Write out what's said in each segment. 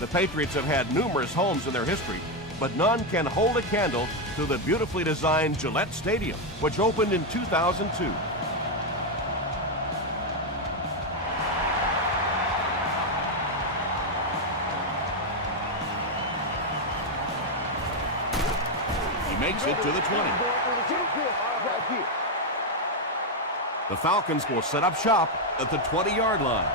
The Patriots have had numerous homes in their history, but none can hold a candle to the beautifully designed Gillette Stadium, which opened in 2002. He makes it to the 20. The Falcons will set up shop at the 20-yard line.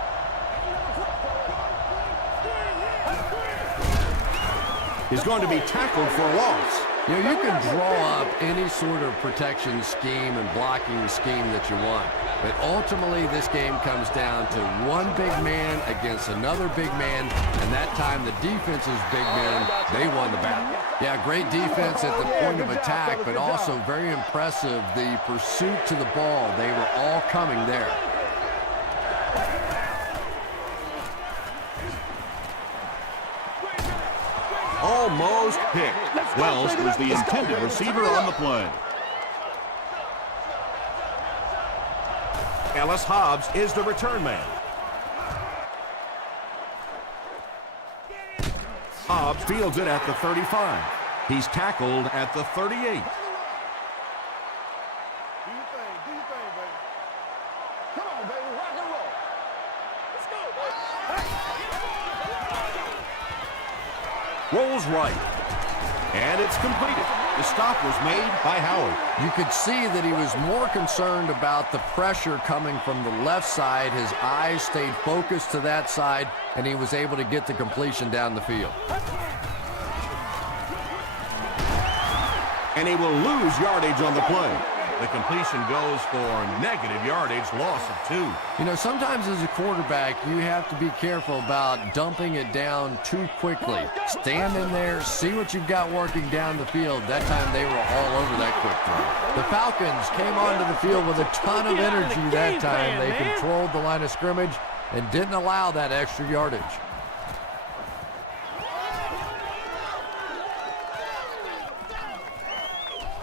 He's going to be tackled for a loss. You know, you can draw up any sort of protection scheme and blocking scheme that you want. But ultimately, this game comes down to one big man against another big man. And that time, the defense's big men, they won the battle. Yeah, great defense at the point of attack, but also very impressive, the pursuit to the ball. They were all coming there. Almost picked. Wells was the intended receiver on the play. Ellis Hobbs is the return man. Hobbs fields it at the 35. He's tackled at the 38. Do your thing, baby. Come on, baby, rock and roll. Let's go, baby. Rolls right. And it's completed. The stop was made by Howard. You could see that he was more concerned about the pressure coming from the left side. His eyes stayed focused to that side, and he was able to get the completion down the field. And he will lose yardage on the play. The completion goes for negative yardage, loss of 2. You know, sometimes as a quarterback, you have to be careful about dumping it down too quickly. Stand in there, see what you've got working down the field. That time they were all over that quick throw. The Falcons came onto the field with a ton of energy that time. They controlled the line of scrimmage and didn't allow that extra yardage.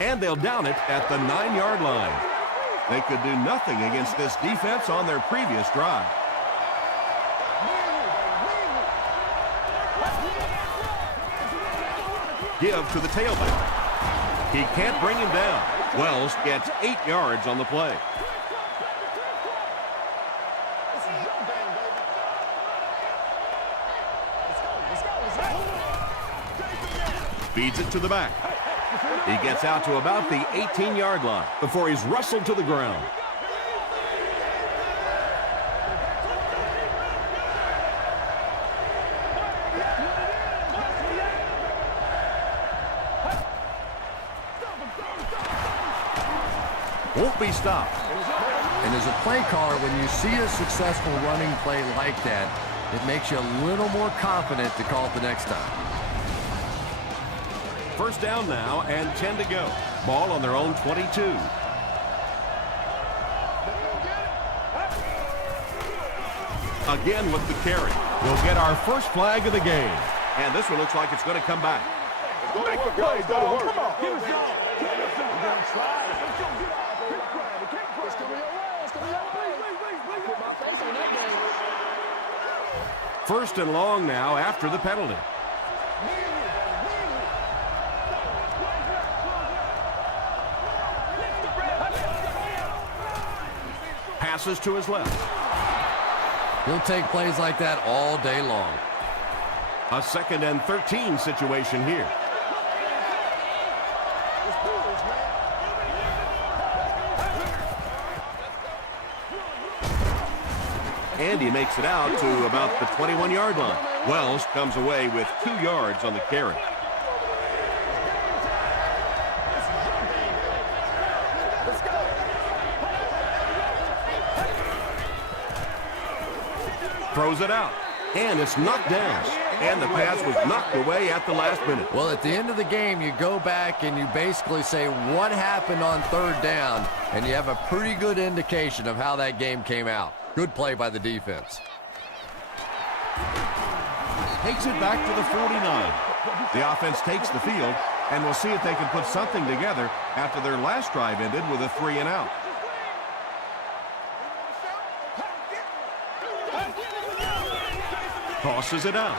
And they'll down it at the 9-yard line. They could do nothing against this defense on their previous drive. Give to the tailback. He can't bring him down. Wells gets 8 yards on the play. Feeds it to the back. He gets out to about the 18-yard line before he's wrestled to the ground. Won't be stopped. And as a play caller, when you see a successful running play like that, it makes you a little more confident to call it the next time. First down now and 10 to go. Ball on their own 22. Again with the carry. We'll get our first flag of the game. And this one looks like it's going to come back. Make the play, dog. Come on. First and long now after the penalty. Passes to his left. He'll take plays like that all day long. A 2nd and 13 situation here. And he makes it out to about the 21-yard line. Wells comes away with 2 yards on the carry. Throws it out, and it's knocked down. And the pass was knocked away at the last minute. Well, at the end of the game, you go back and you basically say what happened on 3rd down, and you have a pretty good indication of how that game came out. Good play by the defense. Takes it back to the 49. The offense takes the field, and we'll see if they can put something together after their last drive ended with a 3-and-out. Tosses it out.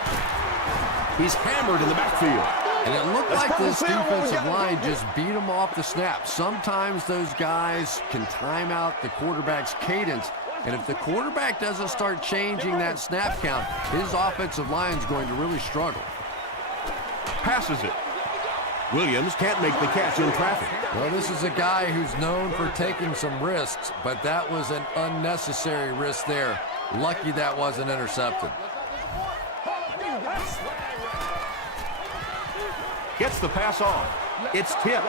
He's hammered in the backfield. And it looked like this defensive line just beat him off the snap. Sometimes those guys can time out the quarterback's cadence, and if the quarterback doesn't start changing that snap count, his offensive line is going to really struggle. Passes it. Williams can't make the catch in traffic. Well, this is a guy who's known for taking some risks, but that was an unnecessary risk there. Lucky that wasn't intercepted. Gets the pass off. It's tipped.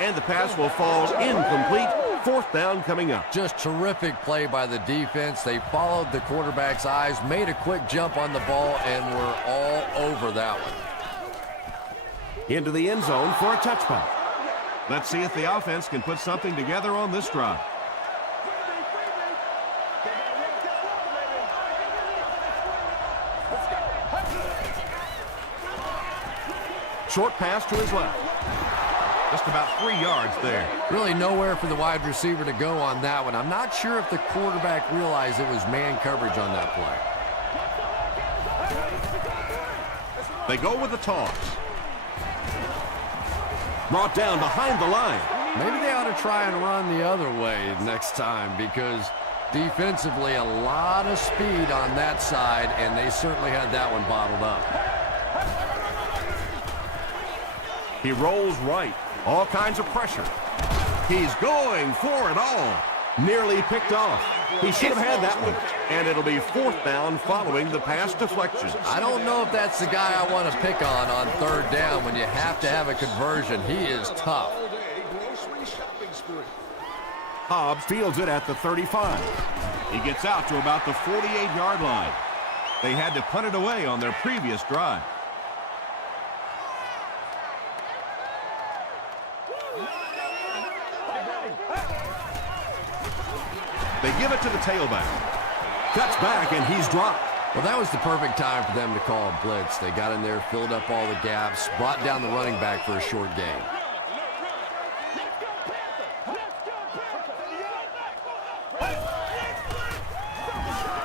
And the pass will fall incomplete. Fourth down coming up. Just terrific play by the defense. They followed the quarterback's eyes, made a quick jump on the ball, and were all over that one. Into the end zone for a touchback. Let's see if the offense can put something together on this drive. Short pass to his left. Just about 3 yards there. Really nowhere for the wide receiver to go on that one. I'm not sure if the quarterback realized it was man coverage on that play. They go with the toss. Brought down behind the line. Maybe they ought to try and run the other way next time, because defensively a lot of speed on that side, and they certainly had that one bottled up. He rolls right. All kinds of pressure. He's going for it all. Nearly picked off. He should have had that one. And it'll be fourth down following the pass deflection. I don't know if that's the guy I want to pick on third down when you have to have a conversion. He is tough. Hobbs fields it at the 35. He gets out to about the 48-yard line. They had to punt it away on their previous drive. They give it to the tailback. Cuts back, and he's dropped. Well, that was the perfect time for them to call a blitz. They got in there, filled up all the gaps, brought down the running back for a short gain.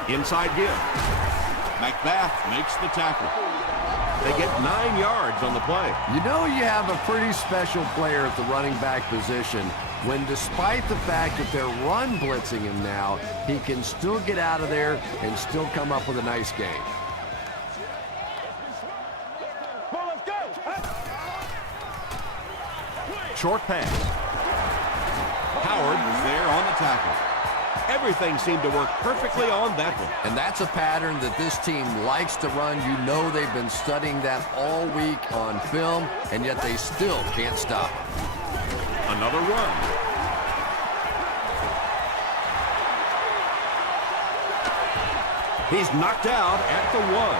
Inside give. Macbeth makes the tackle. They get 9 yards on the play. You know you have a pretty special player at the running back position when, despite the fact that they're run blitzing him now, he can still get out of there and still come up with a nice gain. Short pass. Howard was there on the tackle. Everything seemed to work perfectly on that one. And that's a pattern that this team likes to run. You know they've been studying that all week on film, and yet they still can't stop it. Another run. He's knocked out at the 1.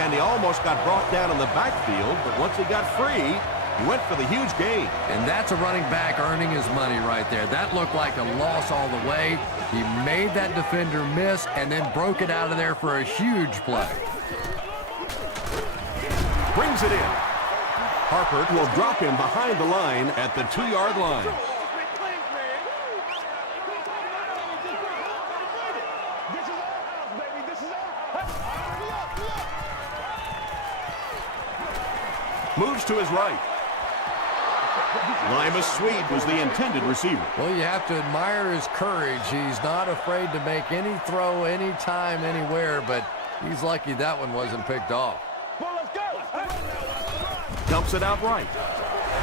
And he almost got brought down in the backfield, but once he got free, he went for the huge gain. And that's a running back earning his money right there. That looked like a loss all the way. He made that defender miss and then broke it out of there for a huge play. Brings it in. Harper will drop him behind the line at the 2-yard line. Moves to his right. Limas Swede was the intended receiver. Well, you have to admire his courage. He's not afraid to make any throw, anytime, anywhere, but he's lucky that one wasn't picked off. Dumps it out right.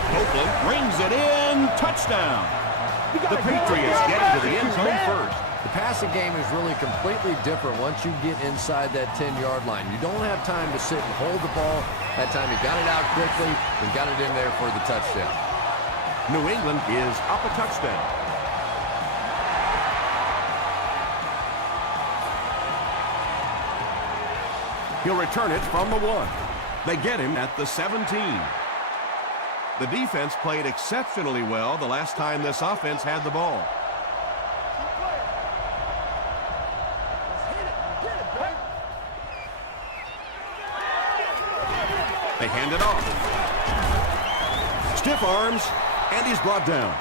Copeland brings it in. Touchdown. The Patriots get into the end zone first. The passing game is really completely different once you get inside that 10-yard line. You don't have time to sit and hold the ball. That time he got it out quickly and got it in there for the touchdown. New England is up a touchdown. He'll return it from the 1. They get him at the 17. The defense played exceptionally well the last time this offense had the ball. They hand it off. Stiff arms, and he's brought down.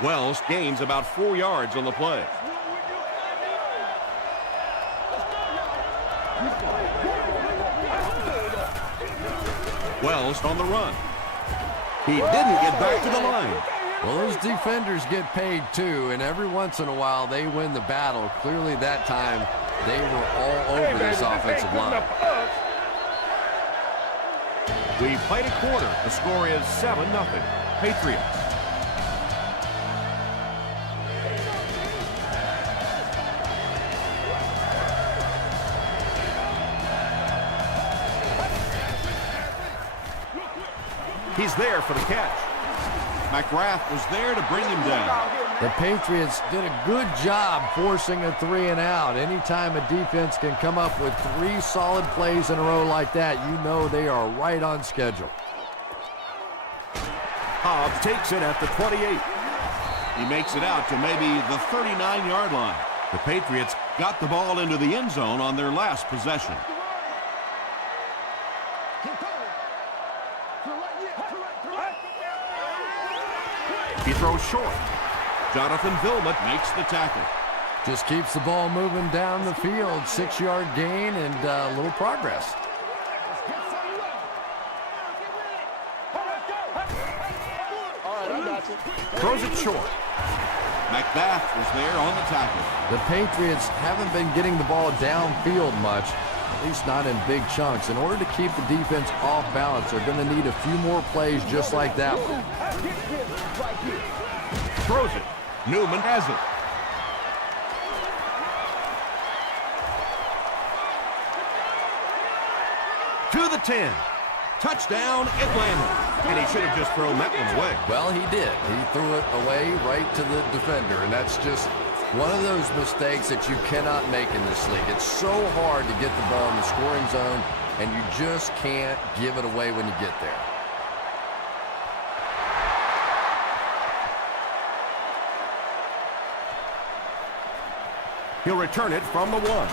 Wells gains about 4 yards on the play. Wells on the run. He didn't get back to the line. Well, those defenders get paid too, and every once in a while they win the battle. Clearly that time they were all over this offensive line. We played a quarter. The score is 7-0. Patriots. He's there for the catch. McGrath was there to bring him down. The Patriots did a good job forcing a 3 and out. Anytime a defense can come up with 3 solid plays in a row like that, you know they are right on schedule. Hobbs takes it at the 28. He makes it out to maybe the 39-yard line. The Patriots got the ball into the end zone on their last possession. He throws short. Jonathan Vilmot makes the tackle. Just keeps the ball moving down the field. 6-yard gain and a little progress. Throws it short. McGrath was there on the tackle. The Patriots haven't been getting the ball downfield much, at least not in big chunks. In order to keep the defense off balance, they're going to need a few more plays just like that one. Throws it. Newman has it. To the 10. Touchdown, Atlanta. And he should have just thrown that one away. Well, he did. He threw it away right to the defender, and that's just one of those mistakes that you cannot make in this league. It's so hard to get the ball in the scoring zone, and you just can't give it away when you get there. He'll return it from the 1.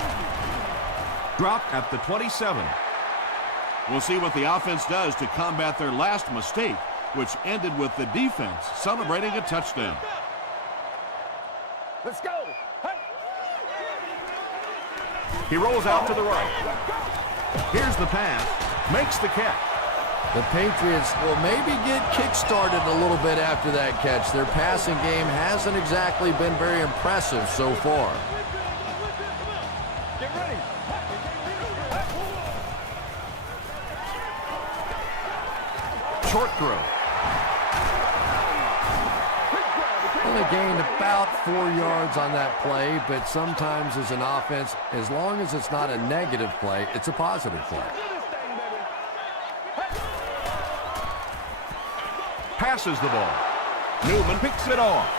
Dropped at the 27. We'll see what the offense does to combat their last mistake, which ended with the defense celebrating a touchdown. Let's go. Hey. He rolls out to the right. Here's the pass. Makes the catch. The Patriots will maybe get kick-started a little bit after that catch. Their passing game hasn't exactly been very impressive so far. Get ready. Short throw. Only gained about 4 yards on that play, but sometimes as an offense, as long as it's not a negative play, it's a positive play. Passes the ball. Newman picks it off.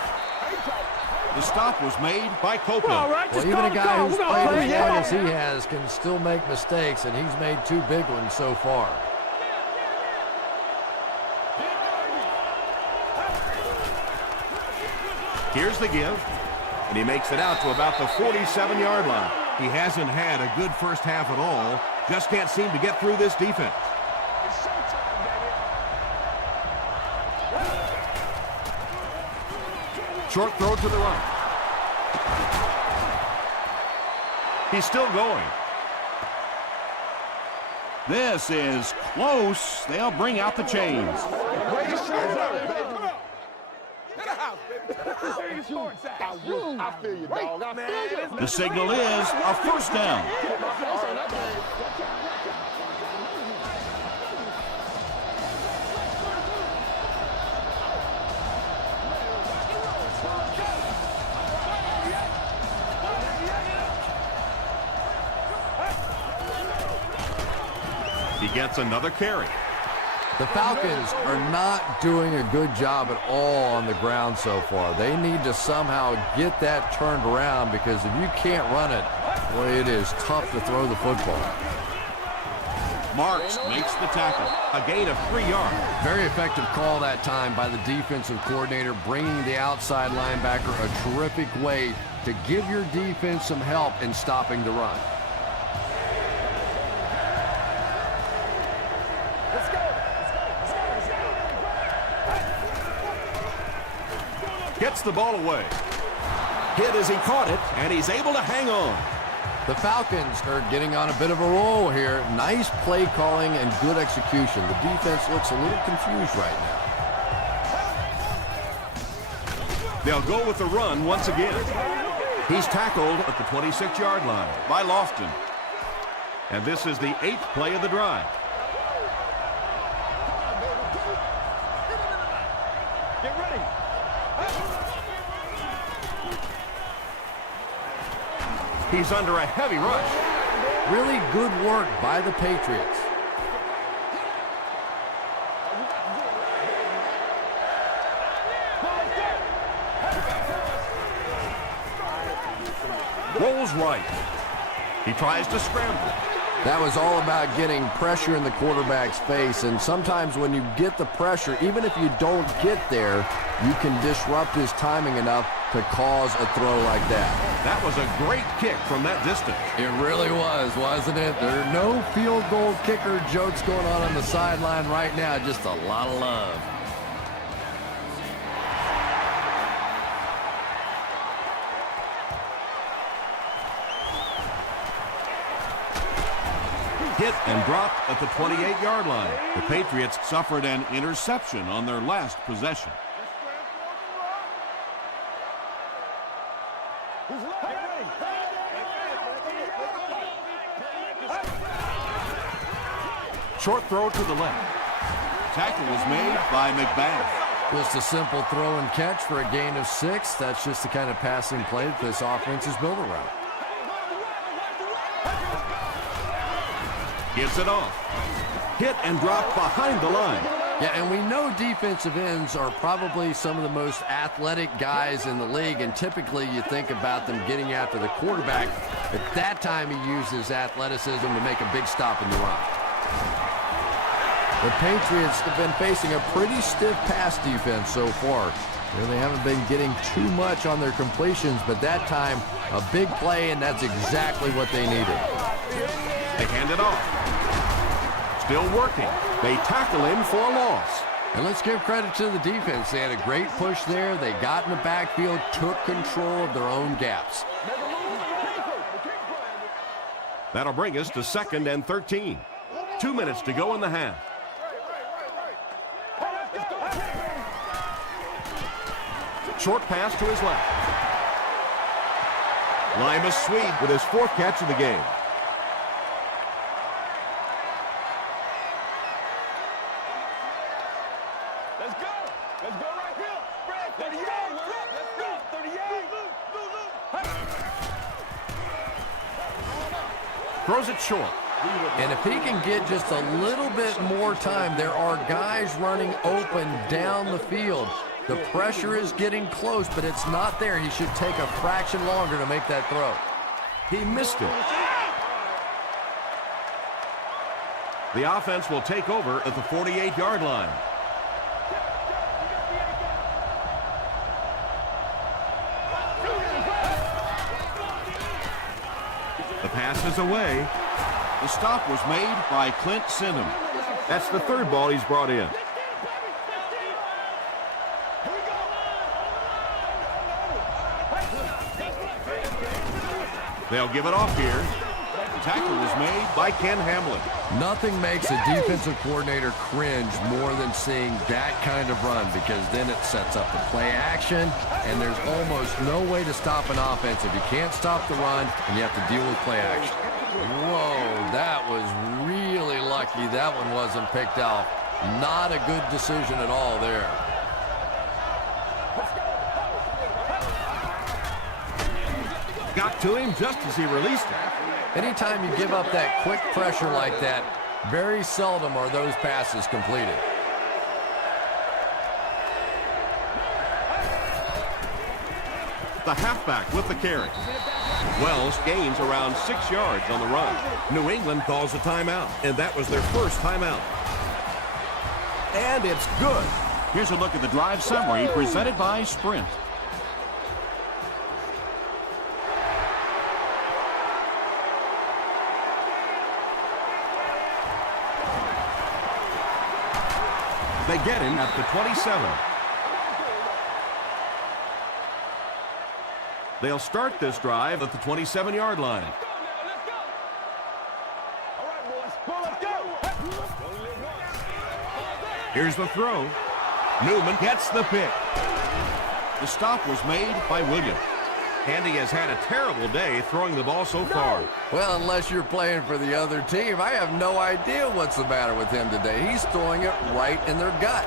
The stop was made by Copeland. Well, even a guy who's played as long as he has can still make mistakes, and he's made 2 big ones so far. Here's the give, and he makes it out to about the 47-yard line. He hasn't had a good first half at all. Just can't seem to get through this defense. Short throw to the right. He's still going. This is close. They'll bring out the chains. I feel you, dog. I feel you. The signal is a first down. He gets another carry. The Falcons are not doing a good job at all on the ground so far. They need to somehow get that turned around, because if you can't run it, well, it is tough to throw the football. Marks makes the tackle. A gain of 3 yards. Very effective call that time by the defensive coordinator, bringing the outside linebacker a terrific way to give your defense some help in stopping the run. Gets the ball away. Hit as he caught it, and he's able to hang on. The Falcons are getting on a bit of a roll here. Nice play calling and good execution. The defense looks a little confused right now. They'll go with the run once again. He's tackled at the 26-yard line by Lofton. And this is the 8th play of the drive. Get ready. He's under a heavy rush. Really good work by the Patriots. Rolls right. He tries to scramble. That was all about getting pressure in the quarterback's face, and sometimes when you get the pressure, even if you don't get there, you can disrupt his timing enough to cause a throw like that. That was a great kick from that distance. It really was, wasn't it? There are no field goal kicker jokes going on the sideline right now, just a lot of love. Hit and dropped at the 28-yard line. The Patriots suffered an interception on their last possession. Short throw to the left. Tackle was made by McBath. Just a simple throw and catch for a gain of 6. That's just the kind of passing play that this offense is built around. Gives it off. Hit and drop behind the line. Yeah, and we know defensive ends are probably some of the most athletic guys in the league, and typically you think about them getting after the quarterback. At that time, he used his athleticism to make a big stop in the run. The Patriots have been facing a pretty stiff pass defense so far. They haven't been getting too much on their completions, but that time, a big play, and that's exactly what they needed. They hand it off. Still working. They tackle him for a loss. And let's give credit to the defense. They had a great push there. They got in the backfield, took control of their own gaps. That'll bring us to 2nd and 13. 2 minutes to go in the half. Short pass to his left. Limas Swede with his 4th catch of the game. Let's go. Let's go right here. 38. Let's go. 38. Throws it short. And if he can get just a little bit more time, there are guys running open down the field. The pressure is getting close, but it's not there. He should take a fraction longer to make that throw. He missed it. The offense will take over at the 48-yard line. The pass is away. The stop was made by Clint Sinham. That's the 3rd ball he's brought in. They'll give it off here. The tackle was made by Ken Hamlin. Nothing makes a defensive coordinator cringe more than seeing that kind of run, because then it sets up the play action, and there's almost no way to stop an offense if you can't stop the run and you have to deal with play action. Whoa, that was really lucky that one wasn't picked out. Not a good decision at all there. Got to him just as he released it. Anytime you give up that quick pressure like that, very seldom are those passes completed. The halfback with the carry. Wells gains around 6 yards on the run. New England calls a timeout, and that was their first timeout. And it's good. Here's a look at the drive summary presented by Sprint. They get him at the 27. They'll start this drive at the 27-yard line. Here's the throw. Newman gets the pick. The stop was made by Williams. And he has had a terrible day throwing the ball so far. Well, unless you're playing for the other team, I have no idea what's the matter with him today. He's throwing it right in their gut.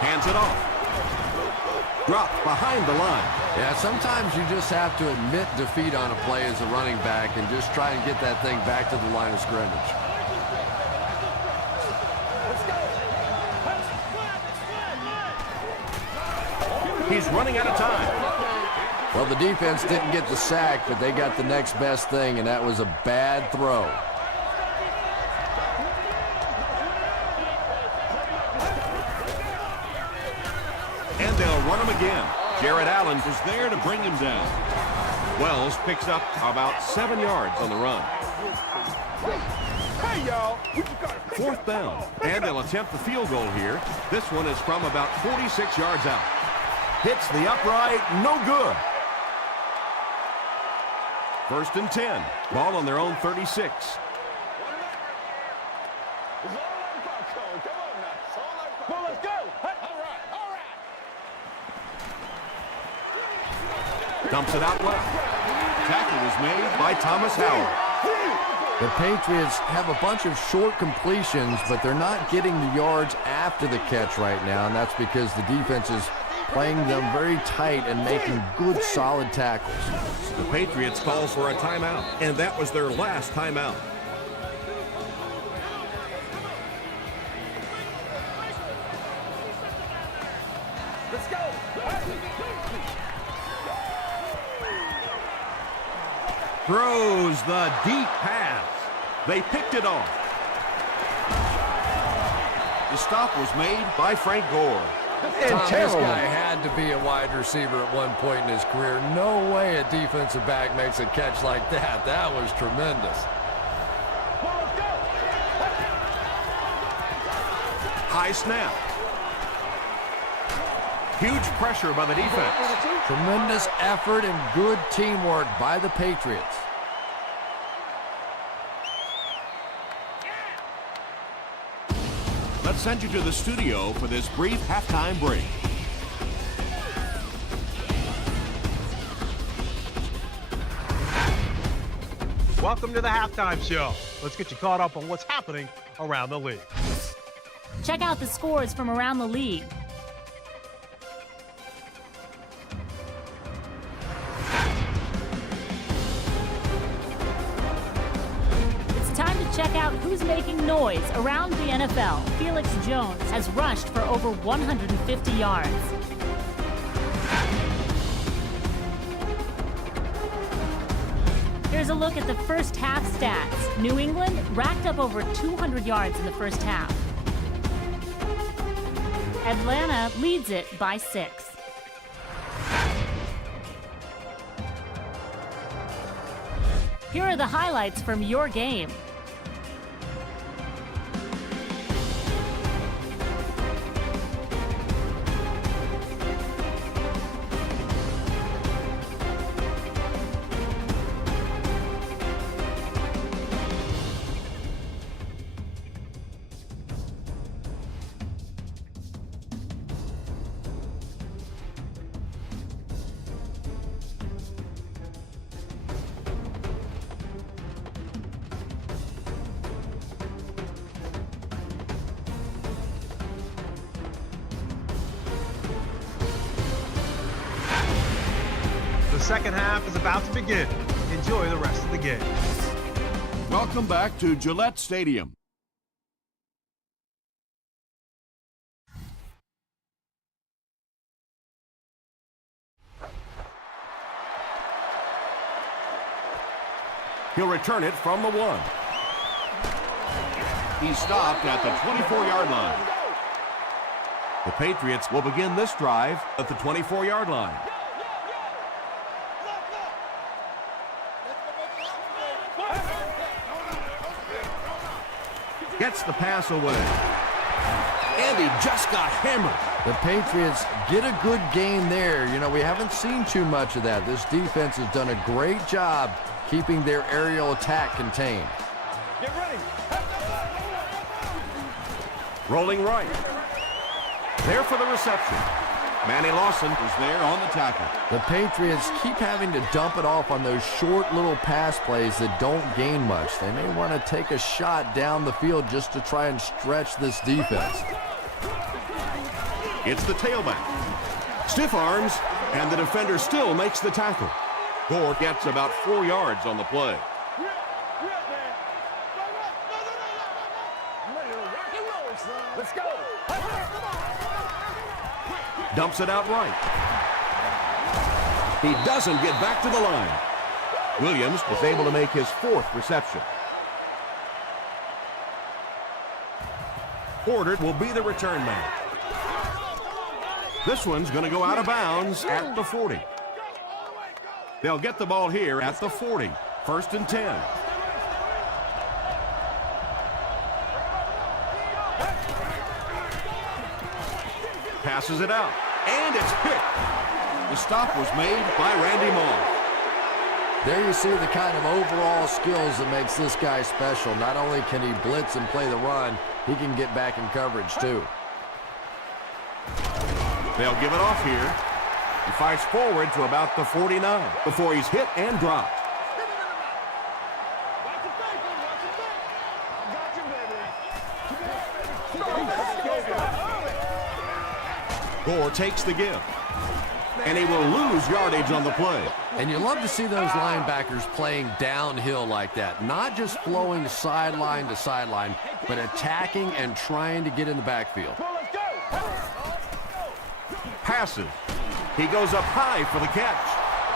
Hands it off. Dropped behind the line. Yeah, sometimes you just have to admit defeat on a play as a running back and just try and get that thing back to the line of scrimmage. He's running out of time. Well, the defense didn't get the sack, but they got the next best thing, and that was a bad throw. And they'll run him again. Jared Allen is there to bring him down. Wells picks up about 7 yards on the run. Hey, y'all. 4th down. And they'll attempt the field goal here. This one is from about 46 yards out. Hits the upright, no good. 1st and 10. Ball on their own 36. Dumps it out left. Tackle was made by Thomas Howard. The Patriots have a bunch of short completions, but they're not getting the yards after the catch right now, and that's because the defense is playing them very tight and making good, solid tackles. The Patriots call for a timeout, and that was their last timeout. Let's go. Throws the deep pass. They picked it off. The stop was made by Frank Gore. Tom, this guy had to be a wide receiver at one point in his career. No way a defensive back makes a catch like that. That was tremendous. High snap. Huge pressure by the defense. Tremendous effort and good teamwork by the Patriots. Let's send you to the studio for this brief halftime break. Welcome to the halftime show. Let's get you caught up on what's happening around the league. Check out the scores from around the league. It's time to check out who's making noise around the NFL. Felix Jones has rushed for over 150 yards. Here's a look at the first half stats. New England racked up over 200 yards in the first half. Atlanta leads it by 6. Here are the highlights from your game. The second half is about to begin. Enjoy the rest of the game. Welcome back to Gillette Stadium. He'll return it from the 1. He stopped at the 24-yard line. The Patriots will begin this drive at the 24-yard line. Gets the pass away. And he just got hammered. The Patriots get a good gain there. You know, we haven't seen too much of that. This defense has done a great job keeping their aerial attack contained. Get ready. Rolling right. There for the reception. Manny Lawson was there on the tackle. The Patriots keep having to dump it off on those short little pass plays that don't gain much. They may want to take a shot down the field just to try and stretch this defense. It's the tailback. Stiff arms, and the defender still makes the tackle. Gore gets about 4 yards on the play. Let's go. Dumps it out right. He doesn't get back to the line. Williams is able to make his 4th reception. Porter will be the return man. This one's going to go out of bounds at the 40. They'll get the ball here at the 40. 1st and 10. Passes it out, and it's picked. The stop was made by Randy Moss. There you see the kind of overall skills that makes this guy special. Not only can he blitz and play the run, he can get back in coverage too. They'll give it off here. He fights forward to about the 49 before he's hit and dropped. Gore takes the give, and he will lose yardage on the play. And you love to see those linebackers playing downhill like that, not just flowing sideline to sideline, but attacking and trying to get in the backfield. Passes. He goes up high for the catch.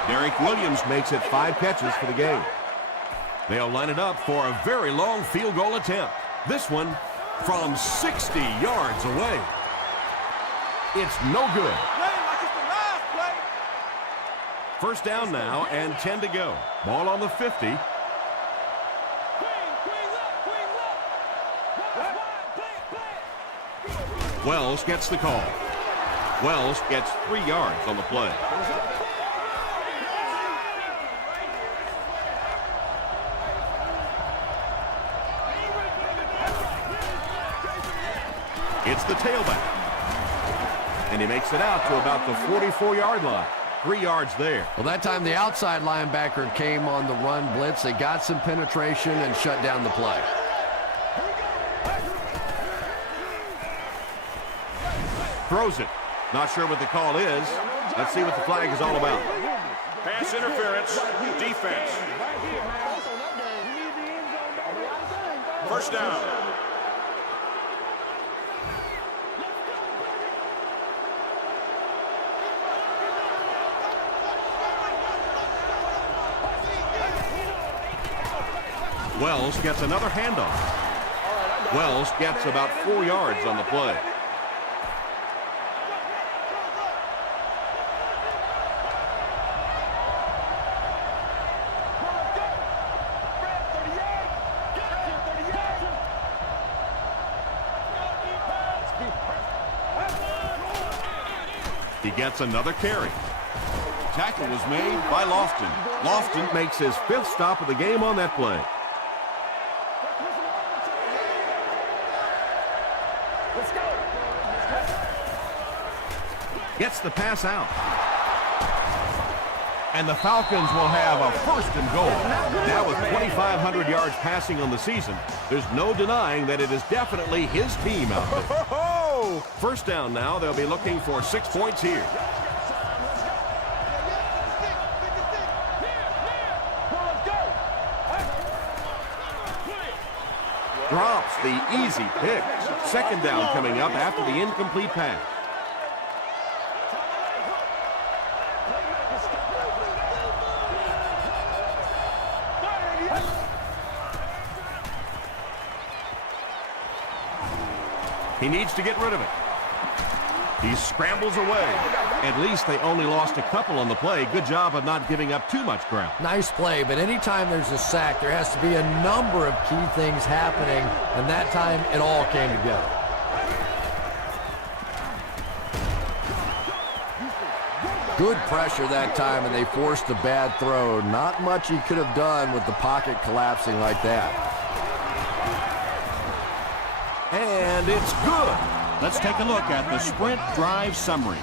Derek Williams makes it 5 catches for the game. They'll line it up for a very long field goal attempt. This one from 60 yards away. It's no good. First down now and 10 to go. Ball on the 50. Wells gets the call. Wells gets 3 yards on the play. It's the tailback. And he makes it out to about the 44-yard line. 3 yards there. Well, that time the outside linebacker came on the run blitz. They got some penetration and shut down the play. Throws it. Not sure what the call is. Let's see what the flag is all about. Pass interference, defense. First down. Wells gets another handoff. Wells gets about 4 yards on the play. He gets another carry. Tackle was made by Lofton. Lofton makes his 5th stop of the game on that play. Gets the pass out. And the Falcons will have a 1st and goal. Now with 2,500 yards passing on the season, there's no denying that it is definitely his team out there. First down now. They'll be looking for 6 points here. Drops the easy pick. 2nd down coming up after the incomplete pass. He needs to get rid of it. He scrambles away. At least they only lost a couple on the play. Good job of not giving up too much ground. Nice play, but anytime there's a sack, there has to be a number of key things happening, and that time it all came together. Good pressure that time, and they forced a bad throw. Not much he could have done with the pocket collapsing like that. And it's good. Let's take a look at the sprint drive summary.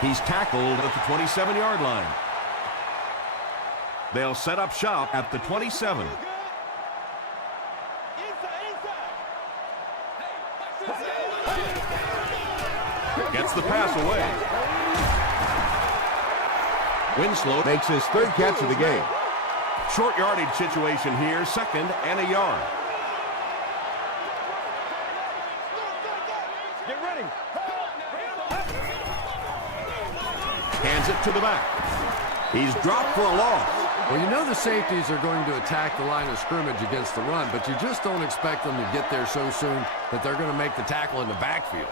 He's tackled at the 27-yard line. They'll set up shop at the 27. Gets the pass away. Winslow makes his third catch of the game. Short yardage situation here, 2nd and a yard. Get ready. Hands it to the back. He's dropped for a loss. Well, you know the safeties are going to attack the line of scrimmage against the run, but you just don't expect them to get there so soon that they're going to make the tackle in the backfield.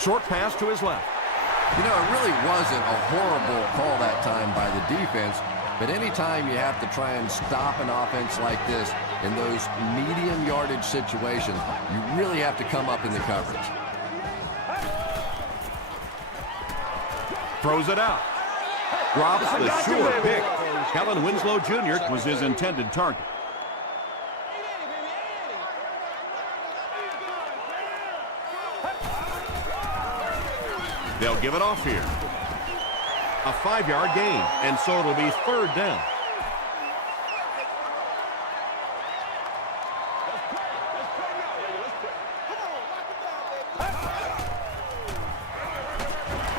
Short pass to his left. You know, it really wasn't a horrible call that time by the defense, but anytime you have to try and stop an offense like this in those medium yardage situations, you really have to come up in the coverage. Throws it out. Drops the sure pick. Kellen Winslow Jr. Was his intended target. They'll give it off here. A 5-yard gain, and so it'll be 3rd down.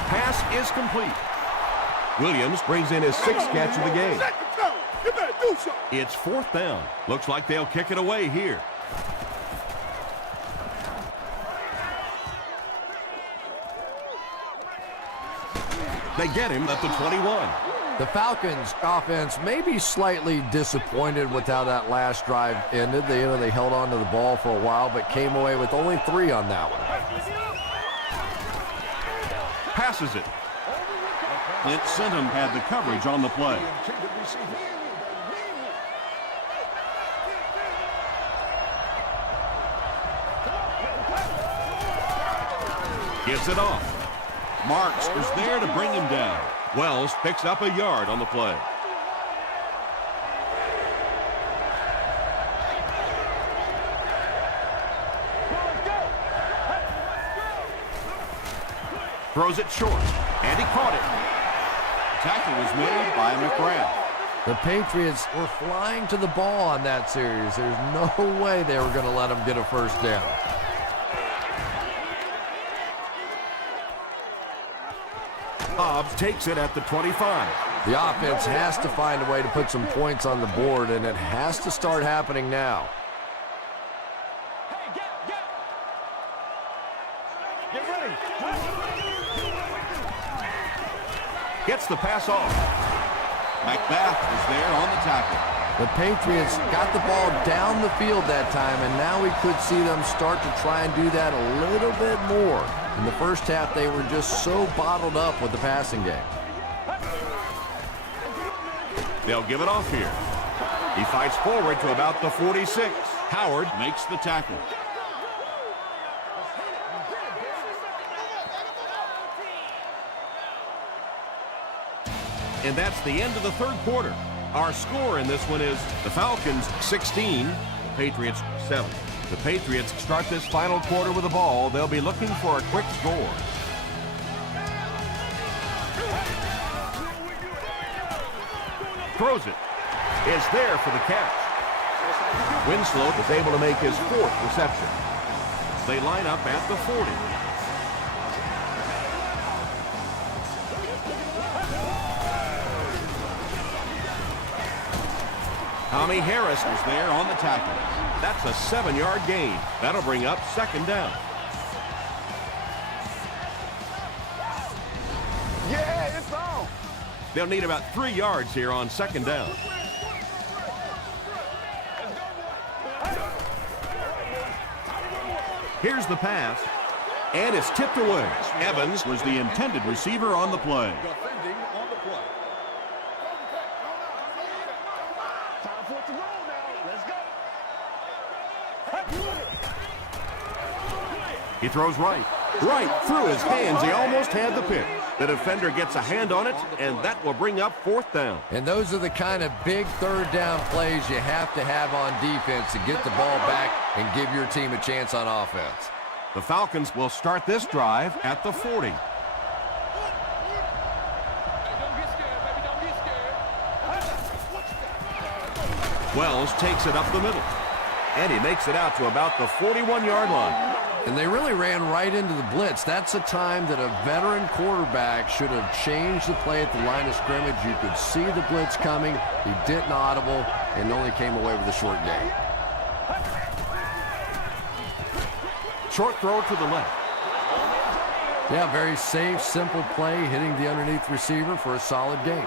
Pass is complete. Williams brings in his 6th catch of the game. It's 4th down. Looks like they'll kick it away here. They get him at the 21. The Falcons offense may be slightly disappointed with how that last drive ended. They held on to the ball for a while, but came away with only 3 on that one. Passes it. Clint Sinton had the coverage on the play. Gets it off. Marks is there to bring him down. Wells picks up a yard on the play. Throws it short, and he caught it. Tackle was made by McGrath. The Patriots were flying to the ball on that series. There's no way they were going to let them get a first down. Hobbs takes it at the 25. The offense has to find a way to put some points on the board, and it has to start happening now. Get ready. Gets the pass off. McGrath was there on the tackle. The Patriots got the ball down the field that time, and now we could see them start to try and do that a little bit more. In the first half, they were just so bottled up with the passing game. They'll give it off here. He fights forward to about the 46. Howard makes the tackle. And that's the end of the 3rd quarter. Our score in this one is the Falcons 16, the Patriots 7. The Patriots start this final quarter with the ball. They'll be looking for a quick score. Throws it. It's there for the catch. Winslow is able to make his 4th reception. They line up at the 40. Tommy Harris Was there on the tackle. That's a 7-yard gain. That'll bring up 2nd down. Yeah, it's on. They'll need about 3 yards here on 2nd down. Here's the pass, And it's tipped away. Evans was the intended receiver on the play. Defending on the play. Time for it to roll now. Let's go. He throws right through his hands. He almost had the pick. The defender gets a hand on it, and that will bring up 4th down. And those are the kind of big 3rd down plays you have to have on defense to get the ball back and give your team a chance on offense. The Falcons will start this drive at the 40. Wells takes it up the middle, and he makes it out to about the 41-yard line. And they really ran right into the blitz. That's a time that a veteran quarterback should have changed the play at the line of scrimmage. You could see the blitz coming. He didn't audible and only came away with a short gain. Short throw to the left. Yeah, very safe, simple play, hitting the underneath receiver for a solid gain.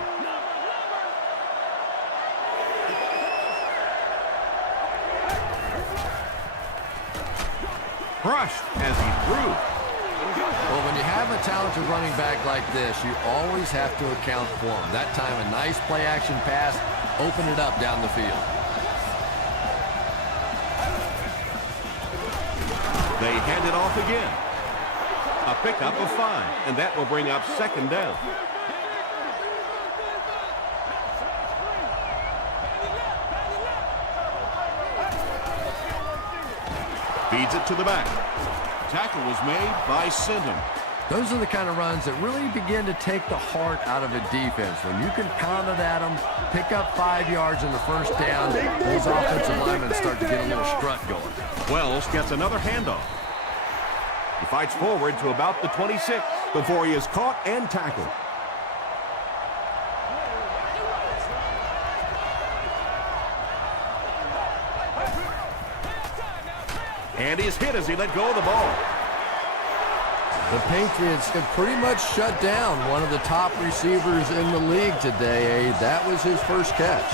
Crushed as he threw. Well, when you have a talented running back like this, you always have to account for him. That time, a nice play-action pass opened it up down the field. They hand it off again. A pickup of 5, and that will bring up 2nd down. Feeds it to the back. Tackle was made by Sinton. Those are the kind of runs that really begin to take the heart out of a defense. When you can pound it at them, pick up 5 yards in the 1st down, those offensive linemen start to get a little strut going. Wells gets another handoff. He fights forward to about the 26 before he is caught and tackled. And he's hit as he let go of the ball. The Patriots have pretty much shut down one of the top receivers in the league today. That was his first catch.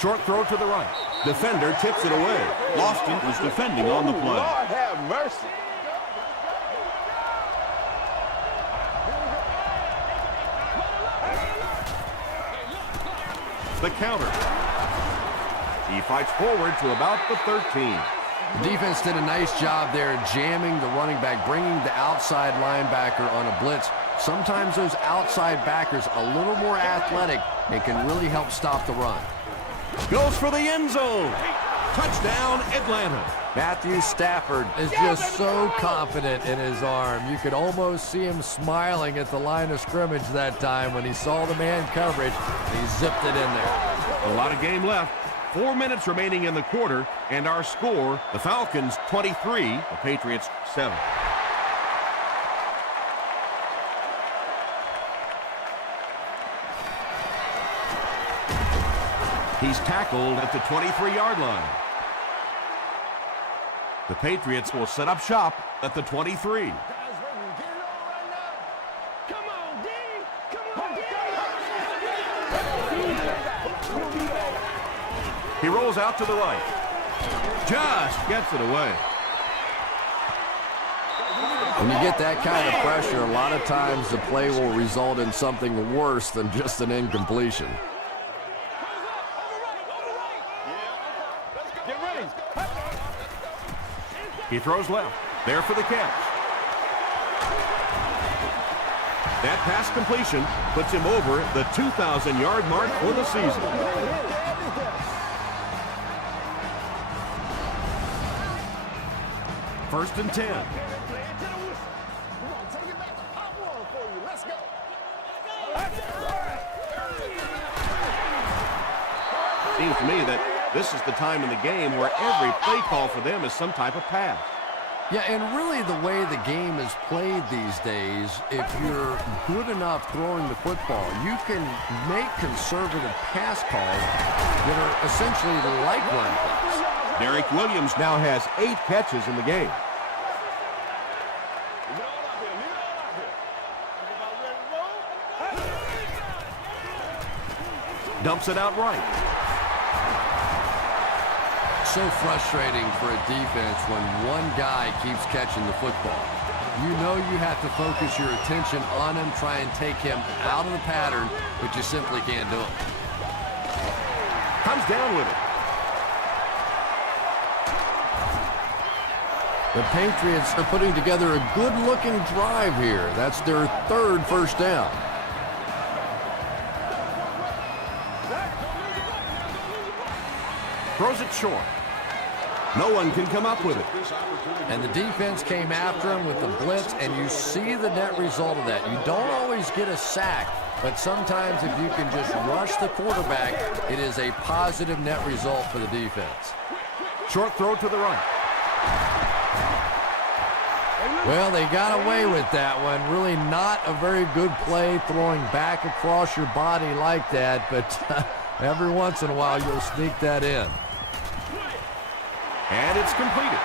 Short throw to the right. Defender tips it away. Lofton was defending on the play. Lord have mercy. The counter. He fights forward to about the 13. The defense did a nice job there jamming the running back, bringing the outside linebacker on a blitz. Sometimes those outside backers a little more athletic and can really help stop the run. Goes for the end zone. Touchdown, Atlanta. Matthew Stafford is just so confident in his arm. You could almost see him smiling at the line of scrimmage that time when he saw the man coverage. He zipped it in there. A lot of game left. 4 minutes remaining in the quarter, and our score, the Falcons 23, the Patriots 7. He's tackled at the 23-yard line. The Patriots will set up shop at the 23. He rolls out to the right. Just gets it away. When you get that kind of pressure, a lot of times the play will result in something worse than just an incompletion. He throws left. There for the catch. That pass completion puts him over the 2,000-yard mark for the season. First and 10. Seems to me that this is the time in the game where every play call for them is some type of pass. Yeah, and really the way the game is played these days, if you're good enough throwing the football, you can make conservative pass calls that are essentially like run plays. Derek Williams now has 8 catches in the game. Dumps it out right. so frustrating for a defense when one guy keeps catching the football. You know you have to focus your attention on him, try and take him out of the pattern, but you simply can't do it. Comes down with it. The Patriots are putting together a good-looking drive here. That's their third first down. Throws it short. No one can come up with it. And the defense came after him with the blitz, and you see the net result of that. You don't always get a sack, but sometimes if you can just rush the quarterback, it is a positive net result for the defense. Short throw to the right. Well, they got away with that one. Really not a very good play throwing back across your body like that, but every once in a while you'll sneak that in. And it's completed.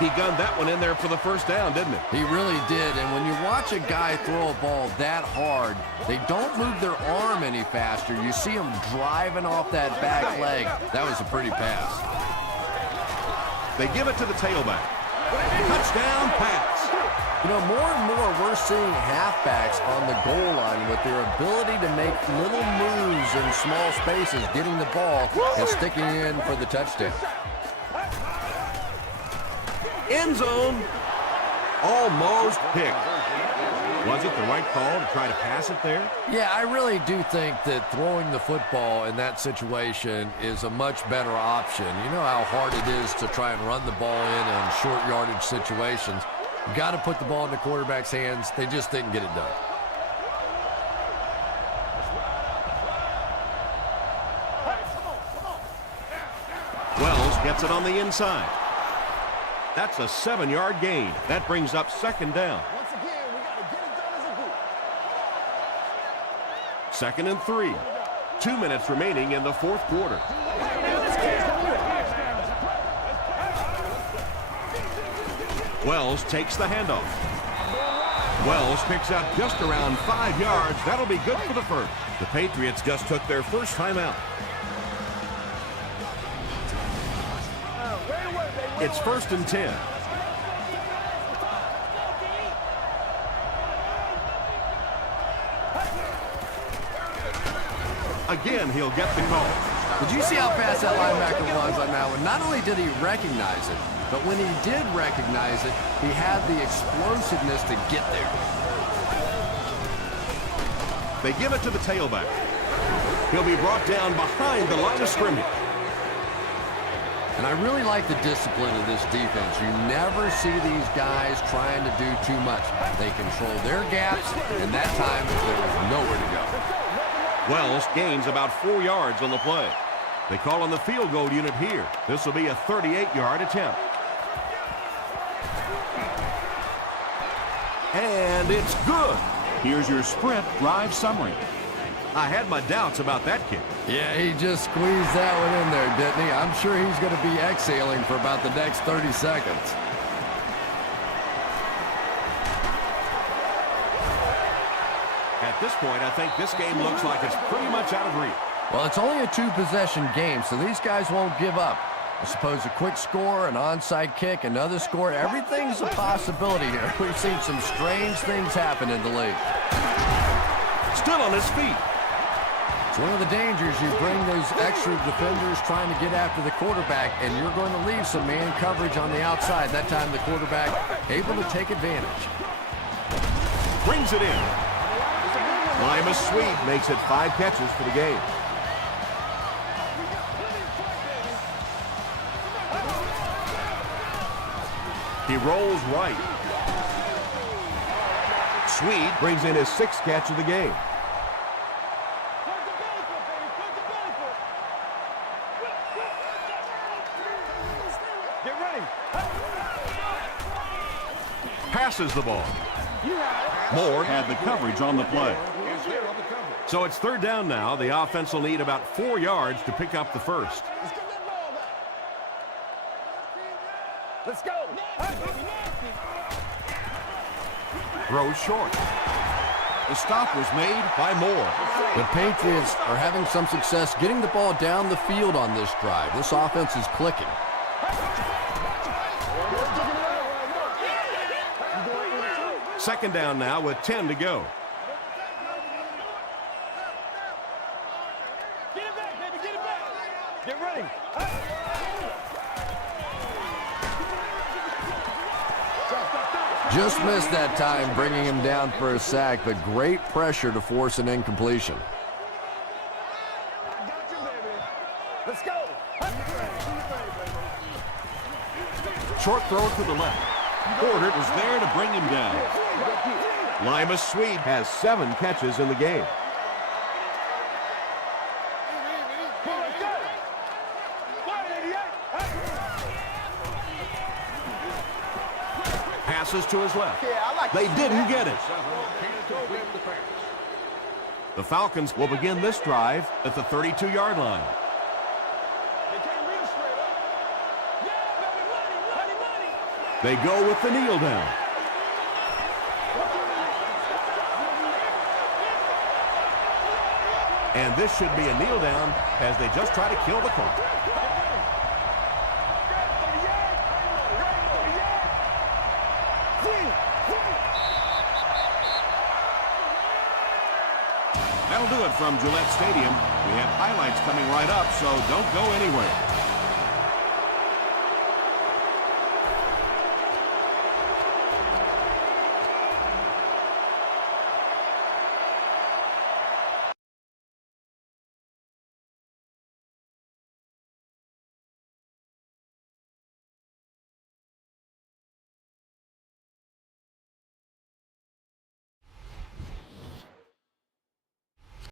He gunned that one in there for the first down, didn't he? He really did, and when you watch a guy throw a ball that hard, they don't move their arm any faster. You see him driving off that back leg. That was a pretty pass. They give it to the tailback. Touchdown pass. You know, more and more we're seeing halfbacks on the goal line with their ability to make little moves in small spaces, getting the ball and sticking in for the touchdown. End zone. Almost picked. Was it the right call to try to pass it there? Yeah, I really do think that throwing the football in that situation is a much better option. You know how hard it is to try and run the ball in short yardage situations. You got to put the ball in the quarterback's hands. They just didn't get it done. Wells gets it on the inside. That's a 7-yard gain. That brings up second down. Once again, we got to get it done as a group. 2nd and 3. 2 minutes remaining in the fourth quarter. Wells takes the handoff. Wells picks up just around 5 yards. That'll be good for the first. The Patriots just took their first timeout. It's 1st and 10. Again, he'll get the call. Did you see how fast that linebacker was on that one? Not only did he recognize it, but when he did recognize it, he had the explosiveness to get there. They give it to the tailback. He'll be brought down behind the line of scrimmage. And I really like the discipline of this defense. You never see these guys trying to do too much. They control their gaps, and that time there was nowhere to go. Wells gains about 4 yards on the play. They call on the field goal unit here. This will be a 38-yard attempt. And it's good. Here's your sprint drive summary. I had my doubts about that kick. Yeah, he just squeezed that one in there, didn't he? I'm sure he's going to be exhaling for about the next 30 seconds. At this point, I think this game looks like it's pretty much out of reach. Well, it's only a two-possession game, so these guys won't give up. I suppose a quick score, an onside kick, another score, everything's a possibility here. We've seen some strange things happen in the league. Still on his feet. It's one of the dangers. You bring those extra defenders trying to get after the quarterback, and you're going to leave some man coverage on the outside. That time the quarterback able to take advantage. Brings it in. Lima Sweet makes it 5 catches for the game. He rolls right. Sweet brings in his 6th catch of the game. Get ready. Passes the ball. Moore Had the coverage on the play. So it's 3rd down now. The offense will need about 4 yards to pick up the first. Let's get that ball back. Let's go. Throws short. The stop was made by Moore. The Patriots are having some success getting the ball down the field on this drive. This offense is clicking. Second down now with 10 to go. Get it back, baby, get it back. Get ready. Just missed that time, bringing him down for a sack, but great pressure to force an incompletion. I got you, baby. Let's go. Short throw to the left. Porter is there to bring him down. Limas Sweed has 7 catches in the game. Passes to his left. They didn't get it. The Falcons will begin this drive at the 32-yard line. They go with the kneel down. And this should be a kneel down as they just try to kill the clock. That'll do it from Gillette Stadium. We have highlights coming right up, so don't go anywhere.